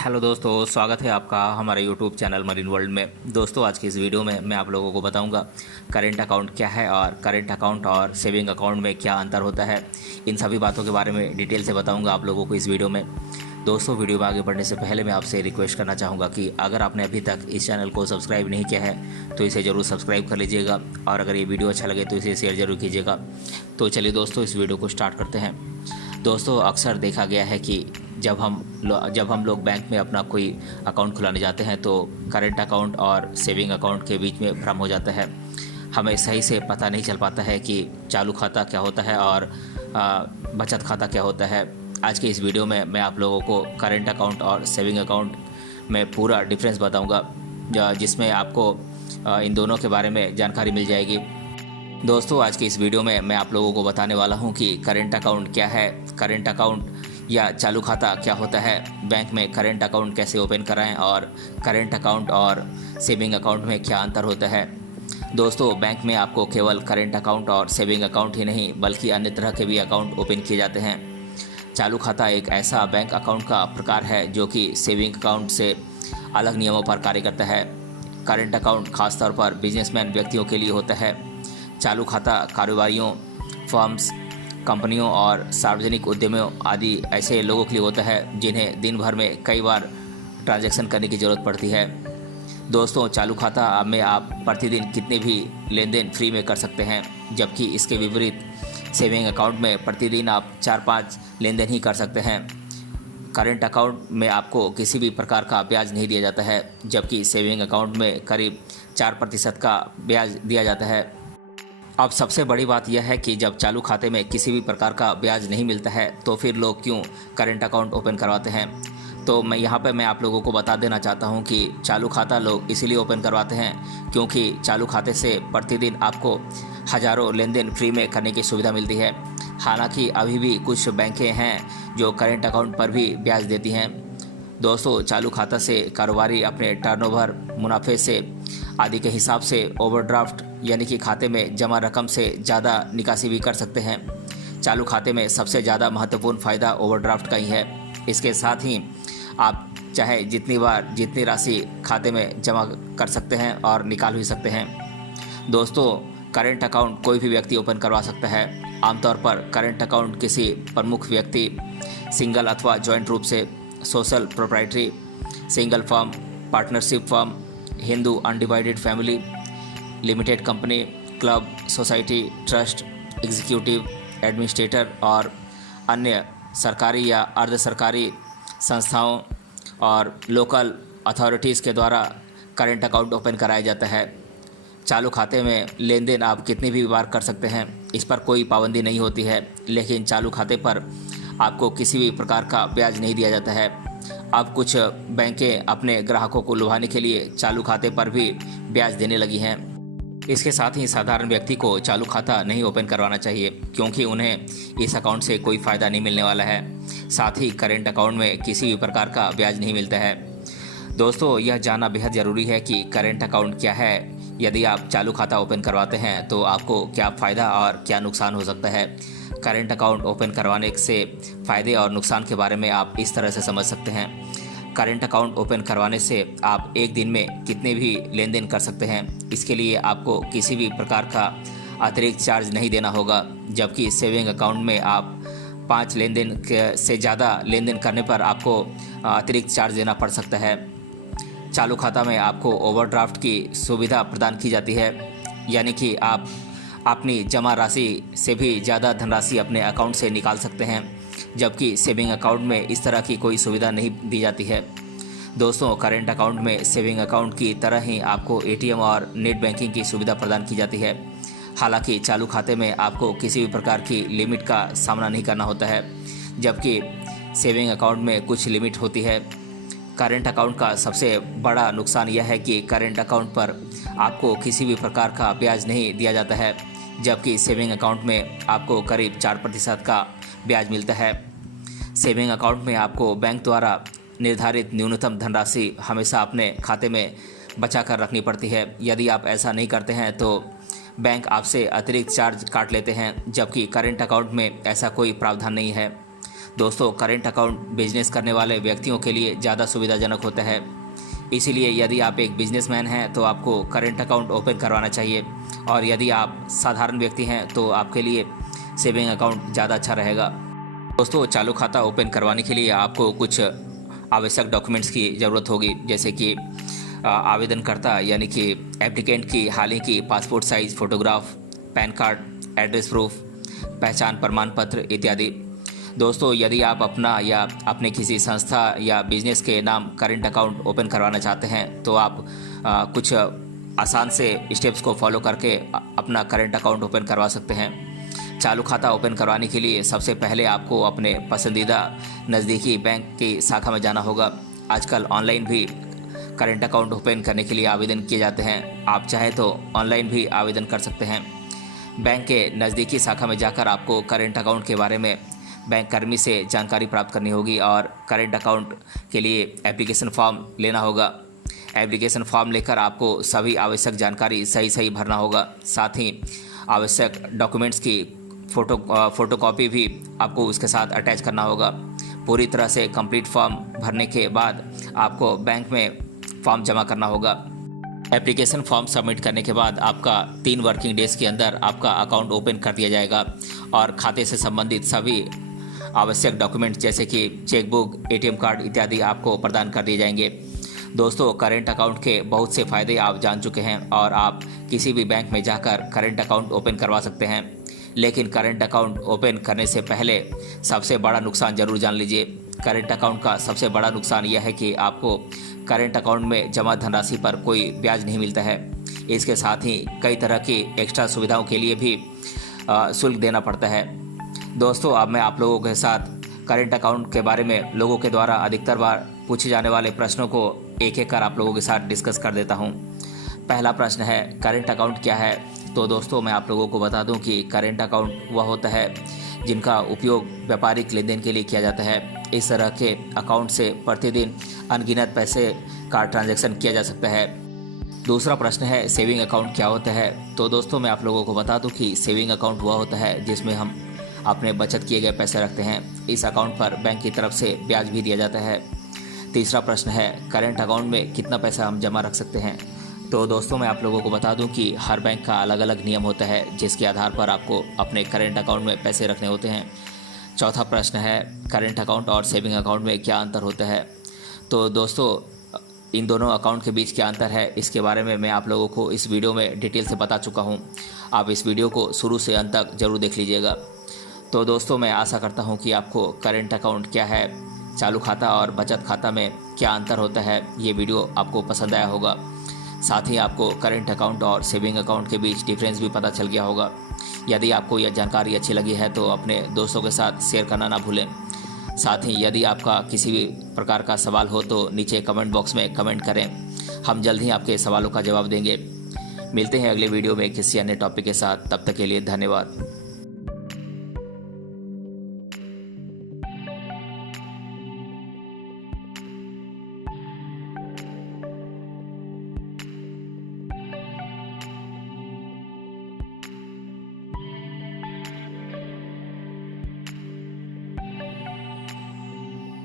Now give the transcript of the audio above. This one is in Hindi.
हेलो दोस्तों, स्वागत है आपका हमारे यूट्यूब चैनल मरीन वर्ल्ड में। दोस्तों, आज की इस वीडियो में मैं आप लोगों को बताऊंगा करेंट अकाउंट क्या है और करेंट अकाउंट और सेविंग अकाउंट में क्या अंतर होता है। इन सभी बातों के बारे में डिटेल से बताऊंगा आप लोगों को इस वीडियो में। दोस्तों, वीडियो में आगे बढ़ने से पहले मैं आपसे रिक्वेस्ट करना चाहूँगा कि अगर आपने अभी तक इस चैनल को सब्सक्राइब नहीं किया है तो इसे ज़रूर सब्सक्राइब कर लीजिएगा, और अगर ये वीडियो अच्छा लगे तो इसे शेयर ज़रूर कीजिएगा। तो चलिए दोस्तों, इस वीडियो को स्टार्ट करते हैं। दोस्तों, अक्सर देखा गया है कि जब हम लोग बैंक में अपना कोई अकाउंट खुलाने जाते हैं तो करेंट अकाउंट और सेविंग अकाउंट के बीच में भ्रम हो जाता है। हमें सही से पता नहीं चल पाता है कि चालू खाता क्या होता है और बचत खाता क्या होता है। आज के इस वीडियो में मैं आप लोगों को करेंट अकाउंट और सेविंग अकाउंट में पूरा डिफरेंस बताऊंगा, जिसमें आपको इन दोनों के बारे में जानकारी मिल जाएगी। दोस्तों, आज की इस वीडियो में मैं आप लोगों को बताने वाला हूं कि करेंट अकाउंट क्या है, करेंट अकाउंट या चालू खाता क्या होता है, बैंक में करेंट अकाउंट कैसे ओपन कराएं और करेंट अकाउंट और सेविंग अकाउंट में क्या अंतर होता है। दोस्तों, बैंक में आपको केवल करेंट अकाउंट और सेविंग अकाउंट ही नहीं बल्कि अन्य तरह के भी अकाउंट ओपन किए जाते हैं। चालू खाता एक ऐसा बैंक अकाउंट का प्रकार है जो कि सेविंग अकाउंट से अलग नियमों पर कार्य करता है। करेंट अकाउंट खासतौर पर बिजनेसमैन व्यक्तियों के लिए होता है। चालू खाता कारोबारियों, फर्म्स, कंपनियों और सार्वजनिक उद्यमियों आदि ऐसे लोगों के लिए होता है जिन्हें दिन भर में कई बार ट्रांजैक्शन करने की ज़रूरत पड़ती है। दोस्तों, चालू खाता में आप प्रतिदिन कितने भी लेन देन फ्री में कर सकते हैं, जबकि इसके विपरीत सेविंग अकाउंट में प्रतिदिन आप 4-5 लेन देन ही कर सकते हैं। करेंट अकाउंट में आपको किसी भी प्रकार का ब्याज नहीं दिया जाता है, जबकि सेविंग अकाउंट में करीब 4% का ब्याज दिया जाता है। अब सबसे बड़ी बात यह है कि जब चालू खाते में किसी भी प्रकार का ब्याज नहीं मिलता है तो फिर लोग क्यों करेंट अकाउंट ओपन करवाते हैं। तो मैं आप लोगों को बता देना चाहता हूं कि चालू खाता लोग इसीलिए ओपन करवाते हैं क्योंकि चालू खाते से प्रतिदिन आपको हज़ारों लेन देन फ्री में करने की सुविधा मिलती है। हालांकि अभी भी कुछ बैंकें हैं जो करेंट अकाउंट पर भी ब्याज देती हैं। दोस्तों, चालू खाता से कारोबारी अपने टर्नओवर, मुनाफे से आदि के हिसाब से ओवरड्राफ्ट यानी कि खाते में जमा रकम से ज़्यादा निकासी भी कर सकते हैं। चालू खाते में सबसे ज़्यादा महत्वपूर्ण फ़ायदा ओवरड्राफ्ट का ही है। इसके साथ ही आप चाहे जितनी राशि खाते में जमा कर सकते हैं और निकाल भी सकते हैं। दोस्तों, करेंट अकाउंट कोई भी व्यक्ति ओपन करवा सकता है। आमतौर पर करेंट अकाउंट किसी प्रमुख व्यक्ति, सिंगल अथवा जॉइंट रूप से, social proprietary, single firm, partnership firm, Hindu undivided family, limited company, club, society, trust, executive, administrator और अन्य सरकारी या अर्ध सरकारी संस्थाओं और लोकल अथॉरिटीज़ के द्वारा करेंट अकाउंट ओपन कराया जाता है। चालू खाते में लेन देन आप कितनी भी बार कर सकते हैं, इस पर कोई पाबंदी नहीं होती है, लेकिन चालू खाते पर आपको किसी भी प्रकार का ब्याज नहीं दिया जाता है। अब कुछ बैंकें अपने ग्राहकों को लुभाने के लिए चालू खाते पर भी ब्याज देने लगी हैं। इसके साथ ही साधारण व्यक्ति को चालू खाता नहीं ओपन करवाना चाहिए क्योंकि उन्हें इस अकाउंट से कोई फ़ायदा नहीं मिलने वाला है। साथ ही करेंट अकाउंट में किसी भी प्रकार का ब्याज नहीं मिलता है। दोस्तों, यह जानना बेहद ज़रूरी है कि करेंट अकाउंट क्या है। यदि आप चालू खाता ओपन करवाते हैं तो आपको क्या फ़ायदा और क्या नुकसान हो सकता है। करेंट अकाउंट ओपन करवाने से फ़ायदे और नुकसान के बारे में आप इस तरह से समझ सकते हैं। करेंट अकाउंट ओपन करवाने से आप एक दिन में कितने भी लेन देन कर सकते हैं। इसके लिए आपको किसी भी प्रकार का अतिरिक्त चार्ज नहीं देना होगा, जबकि सेविंग अकाउंट में आप 5 लेन देन से ज़्यादा लेन देन करने पर आपको अतिरिक्त चार्ज देना पड़ सकता है। चालू खाता में आपको ओवरड्राफ्ट की सुविधा प्रदान की जाती है, यानी कि आप अपनी जमा राशि से भी ज़्यादा धनराशि अपने अकाउंट से निकाल सकते हैं, जबकि सेविंग अकाउंट में इस तरह की कोई सुविधा नहीं दी जाती है। दोस्तों, करेंट अकाउंट में सेविंग अकाउंट की तरह ही आपको एटीएम और नेट बैंकिंग की सुविधा प्रदान की जाती है। हालांकि चालू खाते में आपको किसी भी प्रकार की लिमिट का सामना नहीं करना होता है, जबकि सेविंग अकाउंट में कुछ लिमिट होती है। करेंट अकाउंट का सबसे बड़ा नुकसान यह है कि करेंट अकाउंट पर आपको किसी भी प्रकार का ब्याज नहीं दिया जाता है, जबकि सेविंग अकाउंट में आपको करीब 4% का ब्याज मिलता है। सेविंग अकाउंट में आपको बैंक द्वारा निर्धारित न्यूनतम धनराशि हमेशा अपने खाते में बचा कर रखनी पड़ती है। यदि आप ऐसा नहीं करते हैं तो बैंक आपसे अतिरिक्त चार्ज काट लेते हैं, जबकि करेंट अकाउंट में ऐसा कोई प्रावधान नहीं है। दोस्तों करंट अकाउंट बिजनेस करने वाले व्यक्तियों के लिए ज़्यादा सुविधाजनक होता है, इसीलिए यदि आप एक बिजनेसमैन हैं तो आपको करंट अकाउंट ओपन करवाना चाहिए, और यदि आप साधारण व्यक्ति हैं तो आपके लिए सेविंग अकाउंट ज़्यादा अच्छा रहेगा। दोस्तों चालू खाता ओपन करवाने के लिए आपको कुछ आवश्यक डॉक्यूमेंट्स की ज़रूरत होगी, जैसे कि आवेदनकर्ता यानी कि एप्लीकेंट की हाल ही की passport size photograph, pan card, address proof, पहचान प्रमाण पत्र इत्यादि। दोस्तों यदि आप अपना या अपने किसी संस्था या बिजनेस के नाम करंट अकाउंट ओपन करवाना चाहते हैं तो आप कुछ आसान से स्टेप्स को फॉलो करके अपना करंट अकाउंट ओपन करवा सकते हैं। चालू खाता ओपन करवाने के लिए सबसे पहले आपको अपने पसंदीदा नज़दीकी बैंक की शाखा में जाना होगा। आजकल ऑनलाइन भी करंट अकाउंट ओपन करने के लिए आवेदन किए जाते हैं, आप चाहे तो ऑनलाइन भी आवेदन कर सकते हैं। बैंक के नज़दीकी शाखा में जाकर आपको करंट अकाउंट के बारे में बैंक कर्मी से जानकारी प्राप्त करनी होगी और करंट अकाउंट के लिए एप्लीकेशन फॉर्म लेना होगा। एप्लीकेशन फॉर्म लेकर आपको सभी आवश्यक जानकारी सही भरना होगा। साथ ही आवश्यक डॉक्यूमेंट्स की फ़ोटोकॉपी भी आपको उसके साथ अटैच करना होगा। पूरी तरह से कंप्लीट फॉर्म भरने के बाद आपको बैंक में फॉर्म जमा करना होगा। एप्लीकेशन फॉर्म सबमिट करने के बाद आपका 3 वर्किंग डेज़ के अंदर आपका अकाउंट ओपन कर दिया जाएगा और खाते से संबंधित सभी आवश्यक डॉक्यूमेंट्स जैसे कि चेकबुक, एटीएम कार्ड इत्यादि आपको प्रदान कर दिए जाएंगे। दोस्तों करंट अकाउंट के बहुत से फ़ायदे आप जान चुके हैं और आप किसी भी बैंक में जाकर करंट अकाउंट ओपन करवा सकते हैं, लेकिन करंट अकाउंट ओपन करने से पहले सबसे बड़ा नुकसान ज़रूर जान लीजिए। करंट अकाउंट का सबसे बड़ा नुकसान यह है कि आपको करंट अकाउंट में जमा धनराशि पर कोई ब्याज नहीं मिलता है। इसके साथ ही कई तरह की एक्स्ट्रा सुविधाओं के लिए भी शुल्क देना पड़ता है। दोस्तों अब मैं आप लोगों के साथ करंट अकाउंट के बारे में लोगों के द्वारा अधिकतर बार पूछे जाने वाले प्रश्नों को एक एक कर आप लोगों के साथ डिस्कस कर देता हूं। पहला प्रश्न है करंट अकाउंट क्या है। तो दोस्तों मैं आप लोगों को बता दूं कि करंट अकाउंट वह होता है जिनका उपयोग व्यापारिक लेन देन के लिए किया जाता है। इस तरह के अकाउंट से प्रतिदिन अनगिनत पैसे का ट्रांजैक्शन किया जा सकता है। दूसरा प्रश्न है सेविंग अकाउंट क्या होता है। तो दोस्तों मैं आप लोगों को बता दूं कि सेविंग अकाउंट वह होता है जिसमें हम अपने बचत किए गए पैसे रखते हैं। इस अकाउंट पर बैंक की तरफ से ब्याज भी दिया जाता है। तीसरा प्रश्न है करंट अकाउंट में कितना पैसा हम जमा रख सकते हैं। तो दोस्तों मैं आप लोगों को बता दूं कि हर बैंक का अलग अलग नियम होता है जिसके आधार पर आपको अपने करंट अकाउंट में पैसे रखने होते हैं। चौथा प्रश्न है करंट अकाउंट और सेविंग अकाउंट में क्या अंतर होता है। तो दोस्तों इन दोनों अकाउंट के बीच क्या अंतर है इसके बारे में मैं आप लोगों को इस वीडियो में डिटेल से बता चुका हूँ। आप इस वीडियो को शुरू से अंत तक ज़रूर देख लीजिएगा। तो दोस्तों मैं आशा करता हूँ कि आपको करंट अकाउंट क्या है, चालू खाता और बचत खाता में क्या अंतर होता है, ये वीडियो आपको पसंद आया होगा। साथ ही आपको करंट अकाउंट और सेविंग अकाउंट के बीच डिफरेंस भी पता चल गया होगा। यदि आपको यह जानकारी अच्छी लगी है तो अपने दोस्तों के साथ शेयर करना ना भूलें। साथ ही यदि आपका किसी भी प्रकार का सवाल हो तो नीचे कमेंट बॉक्स में कमेंट करें, हम जल्द ही आपके सवालों का जवाब देंगे। मिलते हैं अगले वीडियो में किसी अन्य टॉपिक के साथ, तब तक के लिए धन्यवाद।